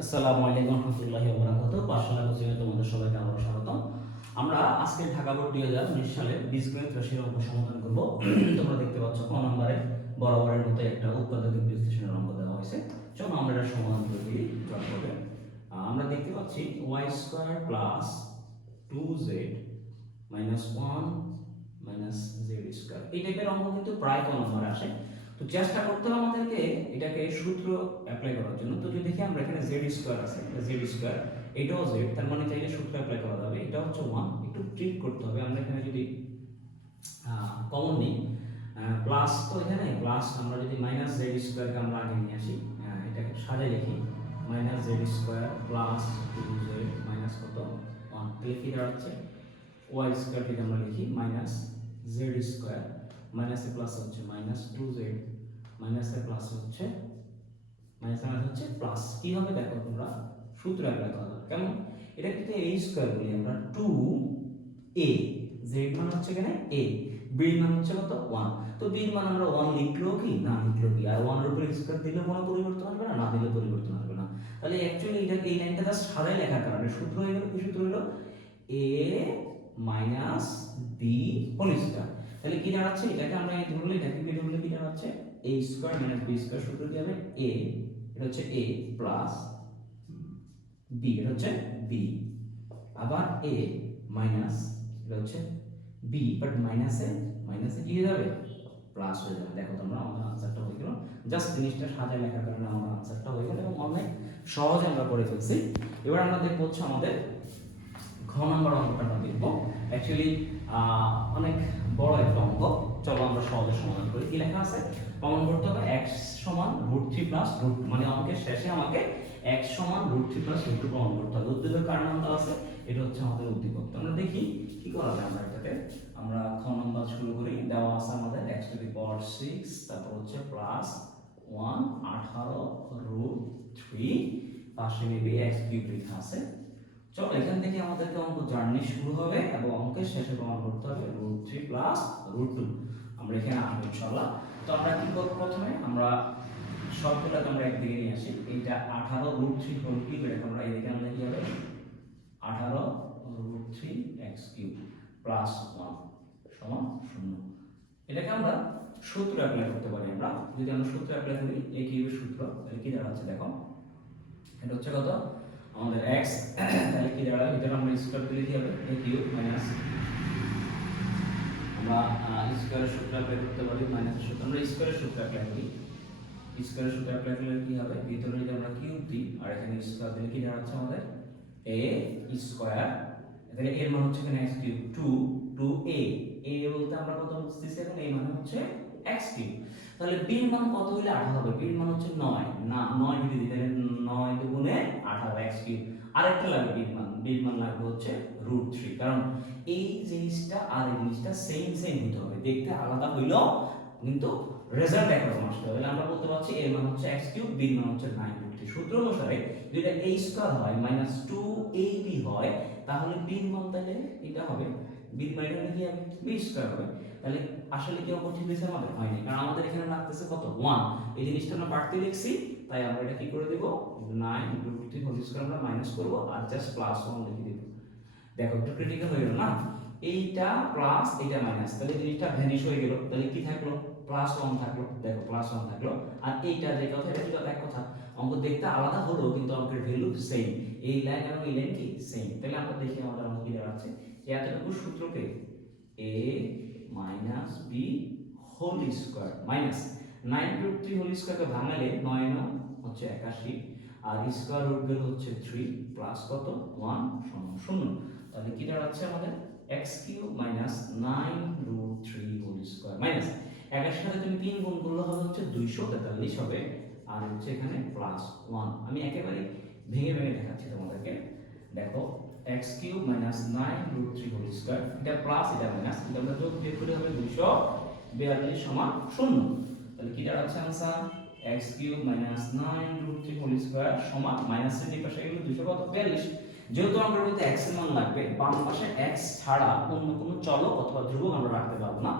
আসসালামু আলাইকুম রহমতুল্লাহি ওয়া বারাকাতুহু। পাঠশালা কোচিংয়ে তোমাদের সবাইকে আবারও স্বাগতম। আমরা আজকে ঢাকা বোর্ড 2019 সালের বীজগণিত রাশির অঙ্ক সমাধান করব। তোমরা দেখতে পাচ্ছ ক নম্বরে বরাবরের মতো একটা উৎপাদক বিশ্লেষণের অঙ্ক দেওয়া হয়েছে। চলো আমরা এটা সমাধান করে দিই। তারপরে আমরা দেখতে পাচ্ছি y square plus 2z minus 1 minus z square. এই টাইপের অঙ্ক কিন্তু প্রায় ক নম্বরে আসে। তো চেষ্টা করতে হবে আমাদেরকে এটাকে সূত্র অ্যাপ্লাই করার জন্য। তো যদি দেখি আমরা এখানে z স্কয়ার আছে, z স্কয়ার এটাও z, তার মানে চাইলে সূত্র অ্যাপ্লাই করা যাবে। এটা হচ্ছে 1, একটু ট্রিক করতে হবে। আমরা এখানে যদি কমন নিই প্লাস, তো এখানে প্লাস আমরা যদি মাইনাস z স্কয়ার কে আমরা আগে নিয়ে আসি, এটাকে সাজাই লিখি minus z square plus 2z minus কত 1, তাহলে কি দাঁড়াচ্ছে y স্কয়ার কে আমরা লিখি মাইনাস z স্কয়ার মাইনাস এ প্লাস হচ্ছে মাইনাস 2z মাইনাস এ প্লাস হচ্ছে মাইনাস হচ্ছে প্লাস। কি হবে দেখো তোমরা সূত্র অ্যাপ্লাই করো কেমন। এটা কিন্তু a স্কয়ার বলি আমরা 2a, z মান হচ্ছে এখানে a, b এর মান হচ্ছে কত 1। তো b এর মান আমরা 1 লিখলো কি না লিখলো কি, আর 1 এর উপর স্কয়ার দিলে কোনো পরিবর্তন আসবে না, না দিলে পরিবর্তন আসবে না। তাহলে অ্যাকচুয়ালি এটা এই লাইনটা জাস্ট সাজাই লেখার কারণে সূত্র হয়ে গেল। কি সূত্র হলো a minus b whole square. তাহলে কি দাঁড়াচ্ছে, এটাকে আমরা এই ধরলে এটাকে কি ধরলে কি দাঁড়াচ্ছে a square minus b square. সূত্র কি হবে a, এটা হচ্ছে a প্লাস b, এটা হচ্ছে b, আবার a মাইনাস এটা হচ্ছে b, বাট মাইনাসে কি হয়ে যাবে প্লাস হয়ে যাবে। দেখো তোমরা আমাদের আনসারটা হয়ে গেল। জাস্ট জিনিসটা সাজায় লেখার কারণে আমাদের আনসারটা হয়ে গেল এবং অনেক সহজে আমরা করে ফেলছি। এবার আমরা দেখব হচ্ছে আমাদের ঘ নম্বর অঙ্কটা আমরা দেখব। অ্যাকচুয়ালি অনেক বড় একটা অঙ্ক। চলো আমরা সহজে সমাধান করি। কি লেখা আছে, প্রমাণ করতে হবে x সমান √3 প্লাস √2, মানে অঙ্কের শেষে আমাকে x সমান √3 প্লাস √2 প্রমাণ করতে হবে। উদ্দীপকের কারণ নামটা আছে, এটা হচ্ছে আমাদের উদ্দীপক। আমরা দেখি কি করা যায়। আমরা এটাতে আমরা খ নম্বর শুরু করি। দেওয়া আছে আমাদের x টু দি পাওয়ার 6, তারপর হচ্ছে প্লাস 1 18√3, পাশে মেবি x কিউব লেখা আছে। চলো এখান থেকে আমাদেরকে অঙ্ক জার্নি শুরু হবে এবং অঙ্কের শেষে প্রমাণ করতে হবে √3 প্লাস √2। আমরা এখানে আসবো ইনশাআল্লাহ। তো আমরা কি করব, প্রথমে আমরা সবগুলোকে আমরা একদিকে নিয়ে আসি। এইটা 18√3 হোল কিউব, এটা আমরা এদিকে আনলে কি হবে 18√3 x কিউব প্লাস 1 সমান 0। এটাকে আমরা সূত্র অ্যাপ্লাই করতে পারি। আমরা যদি আমরা সূত্র অ্যাপ্লাই করি a কিউবের সূত্র, তাহলে কি দাঁড়াচ্ছে দেখো, এটা হচ্ছে কত আমাদের x, তাহলে কি দাঁড়াবে, এটা আমরা স্কয়ার দিলে কি হবে a কিউব মাইনাস, আমরা স্কয়ারের সূত্র অ্যাপ্লাই করতে পারি মাইনাস সূত্র, আমরা স্কয়ারের সূত্র অ্যাপ্লাই করি। স্কয়ারের সূত্র অ্যাপ্লাই করলে কি হবে, ভিতরে যদি আমরা কিউব দিই আর এখানে স্কয়ার দিলে কি দাঁড়াচ্ছে আমাদের a স্কয়ার, তাহলে এর মান হচ্ছে এখানে x কিউব 2a, a বলতে আমরা কত বুঝতেছি এখন, এই মানে হচ্ছে x কিউব। তাহলে b এর মান কত হলে 18 হবে, b এর মান হচ্ছে 9, না 9 যদি দিই তাহলে 9 দুগুণে 18 x কিউব। আরেকটা লাগবে b এর মান লাগবে হচ্ছে √3, কারণ এই জিনিসটা আর এই জিনিসটা সেম হতে হবে, দেখতে আলাদা হইলো কিন্তু রেজাল্ট একরকম আসতে হবে। আমরা বলতে পারছি এর মান হচ্ছে x কিউব, b এর মান হচ্ছে 9√3। সূত্র অনুসারে যদি এটা a স্কয়ার হয় মাইনাস 2ab হয়, তাহলে b এর মান তাহলে এটা হবে b এর মান কি হবে b স্কয়ার হবে। তাহলে আসলে কি অঙ্ক ঠিক হয়েছে আমাদের, হয়নি, কারণ আমাদের এখানে লাগতেছে কত 1, এই জিনিসটা আমরা বাড়তি লিখছি, তাই আমরা এটা কি করে দেব 9√3 হোল স্কয়ার আমরা মাইনাস করব আর জাস্ট প্লাস 1 লিখে দেব। দেখো একটু ক্রিটিক্যাল হয়ে গেল না, এইটা প্লাস এইটা মাইনাস, তাহলে জিনিসটা ভ্যানিশ হয়ে গেল। তাহলে কি থাকলো প্লাস 1 থাকলো, দেখো প্লাস 1 থাকলো, আর এইটা যে কথা এটা কিন্তু এক কথা, অঙ্ক দেখতে আলাদা হলো কিন্তু অঙ্কের ভ্যালু সেম, এই লাইন এবং এই লাইন কি সেম। তাহলে আমরা দেখি আমাদের অঙ্ক কি দাঁড়াচ্ছে, এতটুকু সূত্রকে a minus b whole square minus 9√3 whole স্কয়ারকে ভাঙালে 9 9 হচ্ছে 81, আর স্কয়ার রুট গেল হচ্ছে 3 প্লাস কত 1 সমান 0। তাহলে কি দাঁড়াচ্ছে আমাদের x cube minus 9√3 whole square minus 81 সাথে তুমি 3 গুণ করলে হবে হচ্ছে 243 হবে, আর হচ্ছে এখানে প্লাস 1। আমি একেবারে ভেঙে দেখাচ্ছি তোমাদেরকে। দেখো x cube minus 9√3 whole square, এটা প্লাস এটা মাইনাস, এটা আমরা যোগ বিয়োগ করে হবে 242 সমান 0। তাহলে কি দাঁড়াচ্ছে answer x cube minus 9√3 whole square সমান মাইনাসের এই পাশে গেলে 242। যেহেতু আমরা বলতে x এর মান লাগবে, বাম পাশে x ছাড়া অন্য কোনো চলক অথবা ধ্রুবক আমরা রাখতে পারবো না।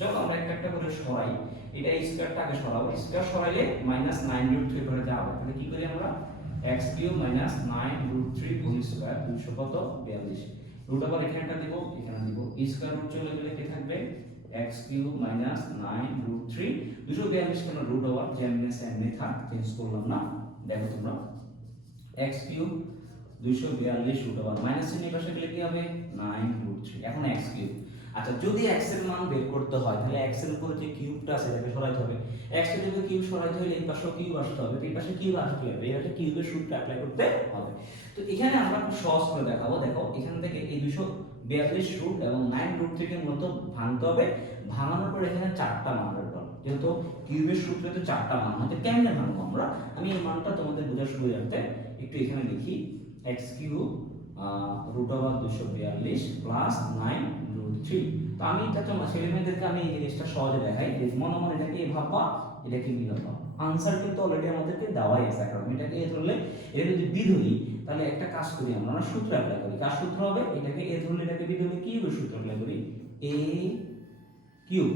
চলো আমরা একটা একটা করে সরাই। এটা স্কয়ারটা আগে সরাবো, স্কয়ার সরাইলে মাইনাস 9√3 করে যাবে। তাহলে কি করি আমরা x cube minus 9√3 whole square 200 কত 42 রুট আবার এখানটা দিব এখানে দিব স্কয়ার রুট চলে গেলে কি থাকবে এক্স কিউব মাইনাস 9√3 242 কেন রুট ওভার যেমনি সেমনি থাক চেঞ্জ করলাম না দেখো তোমরা x cube 242 root over minus চিহ্ন এই পাশে গেলে কি হবে 9√3 এখন এক্স কিউব আচ্ছা যদি x এর মান বের করতে হয় তাহলে x এর উপরে যে কিউবটা আছে এটাকে সরাইতে হবে x এর যদি কিউব সরাইতে হলে এই পাশেও কিউব আসতে হবে তো এই পাশে কিউব আসতে হবে এই পাশে কিউবের সূত্র অ্যাপ্লাই করতে হবে তো এখানে আমরা সহজ করে দেখাবো দেখো এখান থেকে এই 242 রুট এবং 9√3 এর মতো ভাঙতে হবে ভাঙানোর পর এখানে চারটা মান বের করব যেহেতু কিউবের সূত্রে তো চারটা মান হয় তো কেমনে ভাঙবো আমরা আমি এই মানটা তোমাদের বোঝার সুবিধার্থে একটু এখানে লিখি x cube root over 242 plus 9√3 তো আমি এটা তো ছেলে মেয়েদেরকে আমি এই জিনিসটা সহজে দেখাই যে মনে মনে এটাকে এ ভাববা এটাকে বি ভাববা আনসার কিন্তু অলরেডি আমাদেরকে দেওয়াই আছে কারণ এটাকে এ ধরলে এটা যদি বি ধরি তাহলে একটা কাজ করি আমরা সূত্র অ্যাপ্লাই করি কার সূত্র হবে এটাকে এ ধরলে এটাকে বি ধরলে কিউবের সূত্র অ্যাপ্লাই করি a কিউব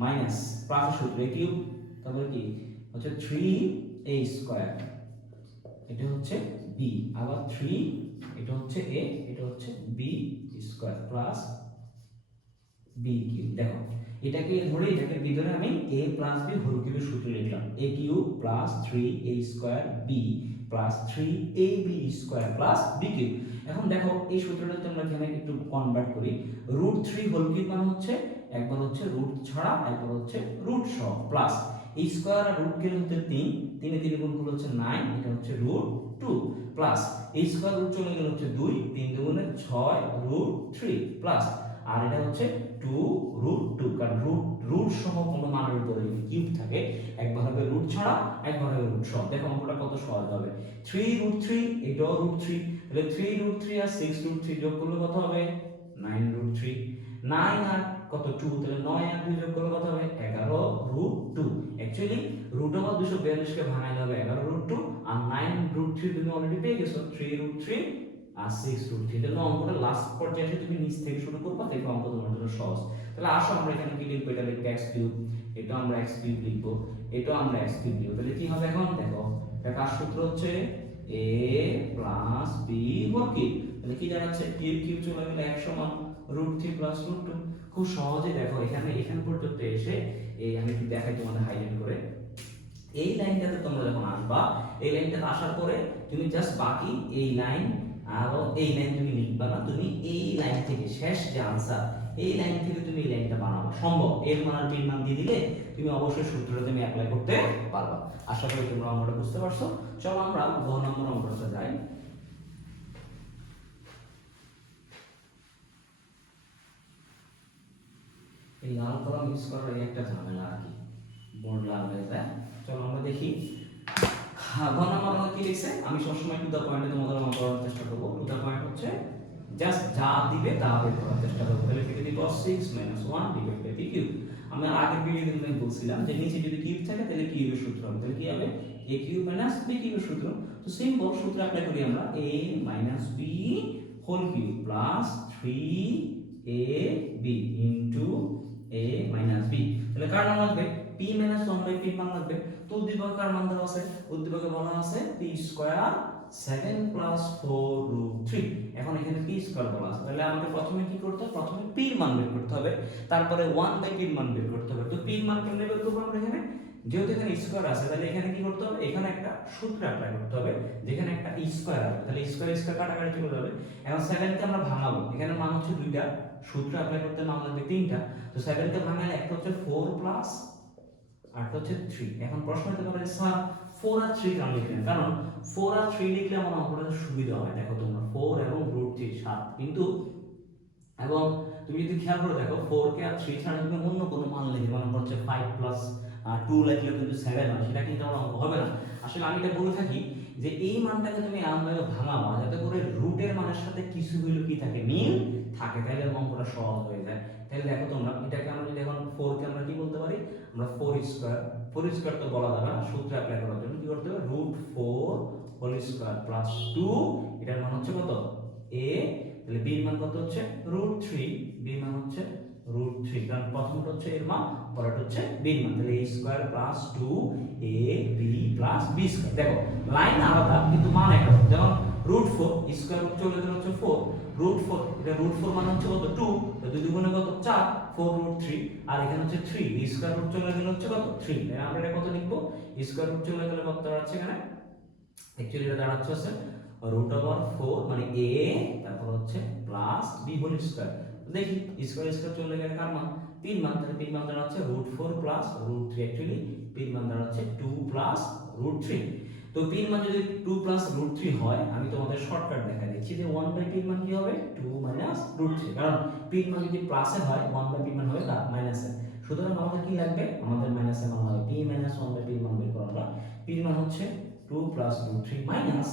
মাইনাস প্লাস সূত্র a কিউব তারপরে কি হচ্ছে 3a স্কয়ার এটা হচ্ছে b আবার 3 এটা হচ্ছে a এটা হচ্ছে b square plus b cube দেখো এটাকে ধরে এটাকে b ধরে আমি a প্লাস b হোল কিউবের সূত্র লিখলাম a cube plus 3a square b plus 3ab square plus b cube এখন দেখো এই সূত্রটা তোমরা এখানে একটু কনভার্ট করি √3 হোল কিউব মানে হচ্ছে একবার হচ্ছে রুট ছাড়া একবার হচ্ছে রুট সহ প্লাস এই স্কয়ার আর রুট গেলে হচ্ছে 3 3 3 গুণ করলে হচ্ছে 9 এটা হচ্ছে √2 প্লাস এই স্কয়ার রুট চলে গেলে হচ্ছে 2 3 দুগুণে 6 √3 প্লাস আর এটা হচ্ছে 2√2 কারণ রুট সহ কোনো মানের উপরে যদি কিউব থাকে একবার হবে রুট ছাড়া একবার হবে রুট সহ দেখো অঙ্কটা কত সহজ হবে 3√3 এটাও √3 তাহলে 3√3 আর 6√3 যোগ করলে কত হবে 9√3 9 আর কত 2 তাহলে 9 আর 2 যোগ করলে কত হবে 11√2 অ্যাকচুয়ালি রুট ওভার 242 কে ভাঙাইলে হবে 11√2 আর 9√3 তুমি অলরেডি পেয়ে গেছো 3√3 আর 6√3 তাহলে অঙ্কটা লাস্ট পর্যায়ে এসে তুমি নিচ থেকে শুরু করবা দেখো অঙ্ক তোমার জন্য সহজ তাহলে আসো আমরা এখানে কি লিখবো এটা লিখবো x কিউব এটা আমরা x কিউব লিখবো এটা আমরা x কিউব লিখবো তাহলে কি হবে এখন দেখো এটা কার সূত্র হচ্ছে a plus b whole cube তাহলে কি দাঁড়াচ্ছে কিউব কিউব চলে গেলে 1 সমান √3 প্লাস √2 খুব সহজে দেখো এখান পর্যন্ত এসে এই আমি একটু দেখাই তোমাদের হাইলাইট করে এই লাইনটাতে তোমরা যখন আসবা এই লাইনটাতে আসার পরে তুমি জাস্ট বাকি এই লাইন আর এই লাইন তুমি লিখবা না তুমি এই লাইন থেকে শেষ যে আনসার এই লাইন থেকে তুমি এই লাইনটা বানাবো সম্ভব এর মান আর বির মান দিয়ে দিলে তুমি অবশ্যই সূত্রটা তুমি অ্যাপ্লাই করতে পারবা আশা করি তোমরা অঙ্কটা বুঝতে পারছো চলো আমরা গ নম্বর অঙ্কটা যাই এই লাল কলম ইউজ করার একটা ঝামেলা আর কি বোর্ড লাল হয়ে যায় চলো আমরা দেখি গ নম্বর আমরা কি লিখছে আমি সবসময় টু দা পয়েন্টে তোমাদের অঙ্ক করার চেষ্টা করব টু দা পয়েন্ট হচ্ছে জাস্ট যা দিবে তা বের করার চেষ্টা করব তাহলে থেকে দিব 6 - 1 ডিভাইড বাই কিউব আমি আগের ভিডিওতে আমি বলছিলাম যে নিচে যদি কিউব থাকে তাহলে কিউবের সূত্র হবে তাহলে কি হবে a কিউব মাইনাস b কিউবের সূত্র তো সিম্পল সূত্র অ্যাপ্লাই করি আমরা a - b whole cube plus 3ab into a - b তাহলে কার মান লাগবে p - 1/p মান লাগবে তো উদ্দীপকে কার মান দেওয়া আছে উদ্দীপকে বলা আছে p স্কয়ার 7 প্লাস 4√3 এখন এখানে p স্কয়ার বলা আছে তাহলে আমাকে প্রথমে কি করতে হবে প্রথমে p এর মান বের করতে হবে তারপরে 1/p এর মান বের করতে হবে তো p এর মান কেমনে বের করব আমরা এখানে যেহেতু এখানে স্কয়ার আছে তাহলে এখানে কি করতে হবে এখানে একটা সূত্র অ্যাপ্লাই করতে হবে যেখানে একটা স্কয়ার আছে তাহলে স্কয়ার স্কয়ার কাটাকাটি চলে যাবে এখন 7 কে আমরা ভাঙাবো এখানে মান হচ্ছে দুইটা সূত্র অ্যাপ্লাই করতে মান লাগবে তিনটা তো 7 কে ভাঙালে একটা হচ্ছে 4 প্লাস আর হচ্ছে 3 এখন প্রশ্ন হতে পারে স্যার 4 আর 3 কেন লিখলেন কারণ 4 আর 3 লিখলে আমার অঙ্কটা সুবিধা হয় দেখো তোমরা 4 এবং √3 7 কিন্তু এবং তুমি যদি খেয়াল করে দেখো 4 কে আর 3 ছাড়া তুমি অন্য কোনো মান লিখবে মানে হচ্ছে 5 প্লাস 2 লিখলে কিন্তু 7 হয় সেটা কিন্তু আমার অঙ্ক হবে না আসলে আমি এটা বলে থাকি যে এই মানটাকে তুমি এমনভাবে ভাঙাবা যাতে করে রুটের মানের সাথে কিছু হইলো কি থাকে মিল থাকে তাহলে অঙ্কটা সহজ হয়ে যায় তাহলে দেখো তোমরা এটাকে আমরা যদি এখন 4 কে আমরা কি বলতে পারি আমরা 4 স্কয়ার তো বলা যাবে না সূত্র অ্যাপ্লাই করার জন্য কি করতে হবে √4 হোল স্কয়ার প্লাস 2 এটার মান হচ্ছে কত a তাহলে b এর মান কত হচ্ছে √3 b এর মান হচ্ছে √3 কারণ প্রথমটা হচ্ছে এর মান পরেরটা হচ্ছে বি মান, তাহলে a square plus 2ab plus b square. দেখো লাইন আলাদা কিন্তু মান একই। যেমন √4 স্কয়ার রুট চলে গেলে হচ্ছে 4, √4 এটা √4 মানে হচ্ছে কত 2, তো 2 দুগুণে কত 4, 4√3, আর এখানে হচ্ছে 3 স্কয়ার রুট চলে গেলে হচ্ছে কত 3। তাহলে আমরা এটা কত লিখবো, স্কয়ার রুট চলে গেলে কত দাঁড়াচ্ছে এখানে, অ্যাকচুয়ালি এটা দাঁড়াচ্ছে হচ্ছে √4 মানে a, তারপর হচ্ছে প্লাস b হোল স্কয়ার। দেখি স্কয়ার স্কয়ার চলে গেলে কার মান, p মান, তাহলে p মান দাঁড়াচ্ছে √4 প্লাস √3, অ্যাকচুয়ালি p মান দাঁড়াচ্ছে 2 প্লাস √3। তো p মান যদি 2 প্লাস √3 হয়, আমি তোমাদের শর্টকাট দেখাই দিচ্ছি যে 1/p মান কি হবে 2 মাইনাস √3, কারণ p মান যদি প্লাসে হয় 1/p মান হবে না মাইনাসে। সুতরাং আমাদের কি লাগবে, আমাদের মাইনাসের মান হবে p - 1/p মান বের করা হবে। p মান হচ্ছে 2 প্লাস √3 মাইনাস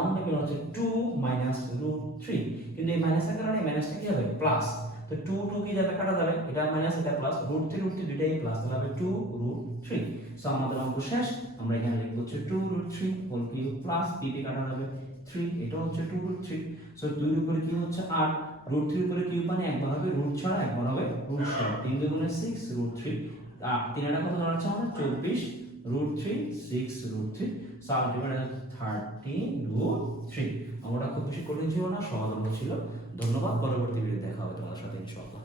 1/p হচ্ছে 2 মাইনাস √3, কিন্তু এই মাইনাসের কারণে মাইনাসটা কি হবে প্লাস, তো 2 2 কি যাবে কাটা যাবে, এটা মাইনাস এটা প্লাস, √3 দুইটাই প্লাস, তাহলে হবে 2√3। সো আমাদের অঙ্ক শেষ। আমরা এখানে লিখব হচ্ছে 2√3 হোল কিউব প্লাস p কাটা যাবে 3, এটা হচ্ছে 2√3। সো 2 এর উপরে কি হচ্ছে 8, √3 উপরে কিউব মানে একবার হবে রুট ছাড়া, একবার হবে রুট ছাড়া, 3 দুগুণে 6 √3, 3 এর কত দাঁড়াচ্ছে আমাদের 24 √3 6 √3, সো আলটিমেটলি 13√3। আমরা খুব বেশি কঠিন ছিল না, সহজ অঙ্ক ছিল। ধন্যবাদ, পরবর্তী ভিডিও দেখা হবে তোমাদের সাথে ইনশাআল্লাহ।